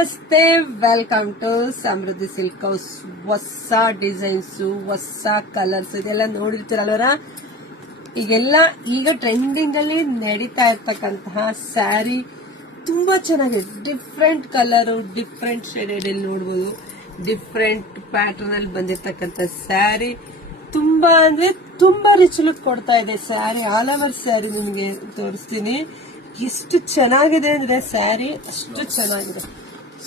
ನಮಸ್ತೆ, welcome to Samruddhi silk house. ಹೊಸ designs, ಹೊಸ ಕಲರ್ಸ್ ಇದೆಲ್ಲ ನೋಡಿರ್ತೀರಲ್ವರ. ಈಗ ಟ್ರೆಂಡಿಂಗ್ ಅಲ್ಲಿ ನಡೀತಾ ಇರ್ತಕ್ಕಂತಹ ಸ್ಯಾರಿ ತುಂಬಾ ಚೆನ್ನಾಗಿದೆ. ಡಿಫ್ರೆಂಟ್ ಕಲರ್, ಡಿಫ್ರೆಂಟ್ ಶೇಡೆಡ್ ಅಲ್ಲಿ ನೋಡಬಹುದು. ಡಿಫ್ರೆಂಟ್ ಪ್ಯಾಟರ್ನ್ ಅಲ್ಲಿ ಬಂದಿರ್ತಕ್ಕಂಥ ಸ್ಯಾರಿ ತುಂಬಾ ಅಂದ್ರೆ ತುಂಬಾ ರಿಚ್ ಲುಕ್ ಕೊಡ್ತಾ ಇದೆ. ಸ್ಯಾರಿ ಆಲ್ ಓವರ್ ಸ್ಯಾರಿ ನಿಮಗೆ ತೋರಿಸ್ತೀನಿ. ಎಷ್ಟು ಚೆನ್ನಾಗಿದೆ ಅಂದ್ರೆ ಸ್ಯಾರಿ ಅಷ್ಟು ಚೆನ್ನಾಗಿದೆ.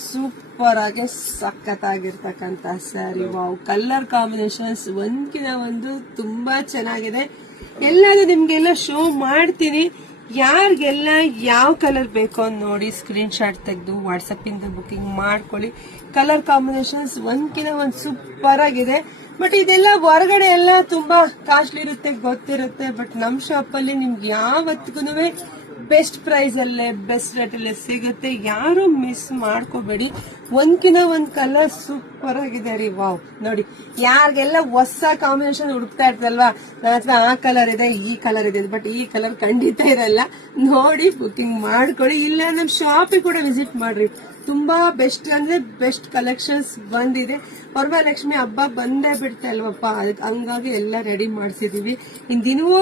ಸೂಪರ್ ಆಗಿ ಸಖತ್ತಾಗಿರ್ತಕ್ಕಂಥ ಸ್ಯಾರಿ. ವಾವ್, ಕಲರ್ ಕಾಂಬಿನೇಷನ್ಸ್ ಒಂದ್ಕಿನ ಒಂದು ತುಂಬಾ ಚೆನ್ನಾಗಿದೆ. ಎಲ್ಲಾದ್ರೂ ನಿಮ್ಗೆಲ್ಲ ಶೋ ಮಾಡ್ತೀನಿ. ಯಾರಿಗೆಲ್ಲ ಯಾವ ಕಲರ್ ಬೇಕೋ ಅಂತ ನೋಡಿ ಸ್ಕ್ರೀನ್ ಶಾಟ್ ತೆಗೆದು ವಾಟ್ಸಪ್ ಇಂದ ಬುಕಿಂಗ್ ಮಾಡ್ಕೊಳ್ಳಿ. ಕಲರ್ ಕಾಂಬಿನೇಷನ್ಸ್ ಒಂದ್ಕಿನ ಒಂದು ಸೂಪರ್ ಆಗಿದೆ. ಬಟ್ ಇದೆಲ್ಲ ಹೊರಗಡೆ ಎಲ್ಲ ತುಂಬಾ ಕಾಸ್ಟ್ಲಿ ಇರುತ್ತೆ, ಗೊತ್ತಿರುತ್ತೆ. ಬಟ್ ನಮ್ ಶಾಪ್ ಅಲ್ಲಿ ನಿಮ್ಗೆ ಯಾವತ್ತಿಗೂ ಬೆಸ್ಟ್ ಪ್ರೈಸ್ ಅಲ್ಲೇ ಬೆಸ್ಟ್ ರೇಟ್ ಅಲ್ಲೇ ಸಿಗುತ್ತೆ. ಯಾರು ಮಿಸ್ ಮಾಡ್ಕೋಬೇಡಿ. ಒಂದ್ಕಿನ ಒಂದ್ ಕಲರ್ ಸೂಪರ್ ಆಗಿದೆ ರೀ. ವಾವ್, ನೋಡಿ ಯಾರಿಗೆಲ್ಲ ಹೊಸ ಕಾಂಬಿನೇಷನ್ ಹುಡುಕ್ತಾ ಇರ್ತಲ್ವಾ, ನನ್ನ ಹತ್ರ ಆ ಕಲರ್ ಇದೆ, ಈ ಕಲರ್ ಇದೆ, ಬಟ್ ಈ ಕಲರ್ ಖಂಡಿತ ಇರಲ್ಲ. ನೋಡಿ ಬುಕಿಂಗ್ ಮಾಡ್ಕೊಳ್ಳಿ. ಇಲ್ಲ ನಮ್ ಶಾಪಿಗೆ ಕೂಡ ವಿಸಿಟ್ ಮಾಡ್ರಿ. ತುಂಬಾ ಬೆಸ್ಟ್ ಅಂದ್ರೆ ಬೆಸ್ಟ್ ಕಲೆಕ್ಷನ್ಸ್ ಬಂದಿದೆ. ವರಮಹಾಲಕ್ಷ್ಮಿ ಹಬ್ಬ ಬಂದೇ ಬಿಡ್ತಾ ಅಲ್ವಪ್ಪ, ಅದಕ್ಕೆ ಹಂಗಾಗಿ ಎಲ್ಲ ರೆಡಿ ಮಾಡಿಸಿದೀವಿ. ದಿನವೂ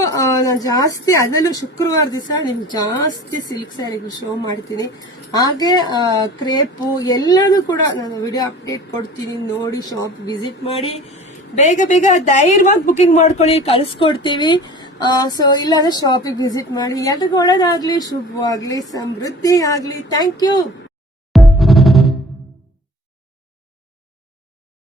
ನಾನು ಜಾಸ್ತಿ, ಅದರಲ್ಲೂ ಶುಕ್ರವಾರ ದಿವಸ ನಿಮ್ಗೆ ಜಾಸ್ತಿ ಸಿಲ್ಕ್ ಸ್ಯಾರಿಗಳು ಶೋ ಮಾಡ್ತೀನಿ. ಹಾಗೆ ಕ್ರೇಪು ಎಲ್ಲಾನು ಕೂಡ ನಾನು ವಿಡಿಯೋ ಅಪ್ಡೇಟ್ ಕೊಡ್ತೀನಿ. ನೋಡಿ ಶಾಪ್ ವಿಸಿಟ್ ಮಾಡಿ. ಬೇಗ ಬೇಗ ಧೈರ್ಯವಾಗಿ ಬುಕಿಂಗ್ ಮಾಡ್ಕೊಳ್ಳಿ, ಕಳಿಸ್ಕೊಡ್ತೀವಿ. ಸೊ ಇಲ್ಲಾಂದ್ರೆ ಶಾಪಿಗೆ ವಿಸಿಟ್ ಮಾಡಿ. ಎಲ್ರಿಗೂ ಒಳ್ಳೇದಾಗ್ಲಿ, ಶುಭವಾಗ್ಲಿ, ಸಮೃದ್ಧಿ ಆಗ್ಲಿ. Thank you.